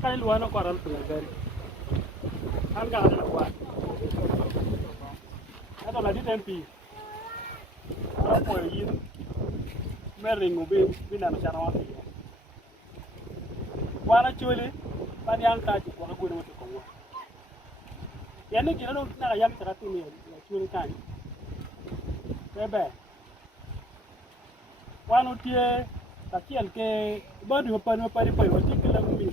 Kali luar nak koran pelajari. Angga ada luar. Ada lagi tempi. Apa ini? Mering ubi bina macam apa? Wana Acholi, Banyankole, wana guru wote kongwa. Yani kila ndo na yam tarati ni Acholi kan. Bebe. Wana tie takian ke badu pa wati kila mumi.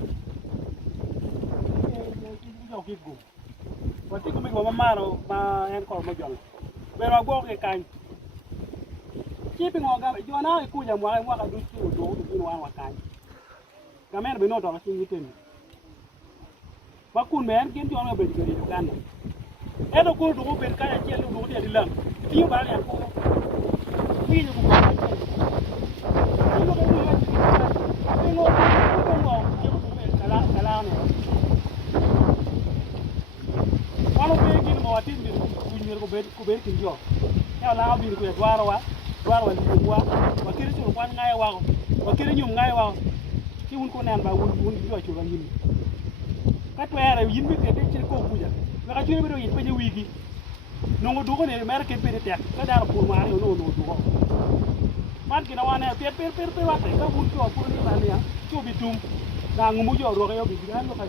Wati kumi kwa mamaro ma en Karamojong. Bera go ke kan. Kipi ngoga jona ikuja mwaka dusu do wana kan. Kamen be no to ngi temi bakun men ken jono be di Uganda edo ko do be ka ya chelu do di lam ti ba ya ko ni ni ko ba kala no walo be kin mo atin bi ku be kin jo ya la bi ko dwaro wa ni wa wakiri ci ko ngai wa wakiri nyum ngai wa ki wun ko nan ba wun jo ci ngini kat wara yin bi ke ci ko buja nga ci be do yin pe wigi nongo dugo ne mer ke pe tek ka dar pour ma no dugo man ki na wana pe wa ka wun ko pour ni ba ne ya ci bi tum da ngumu jo ro yo bi gan ko ka